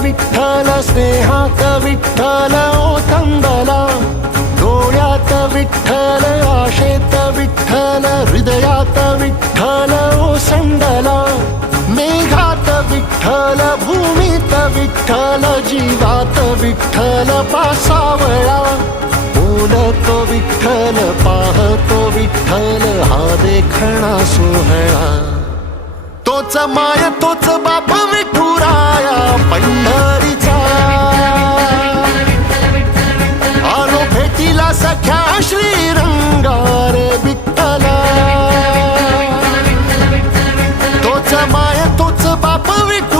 विठ्ठल स्नेहात विठ्ठल ओथंबला, डोळ्यात विठ्ठल आशेत विठ्ठल हृदयात विठ्ठल ओसंडला, मेघात विठ्ठल भूमीत विठ्ठल जीवात विठ्ठल पासावळा, बोलतो विठ्ठल पाहतो विठ्ठल हा देखणा सोहळा, तोच माय तोच बाप विठुराया पंढरीचा, आलो भेटीला सख्या श्रीरंगार विठ्ठला, तोच माय तोच बाप विठुराया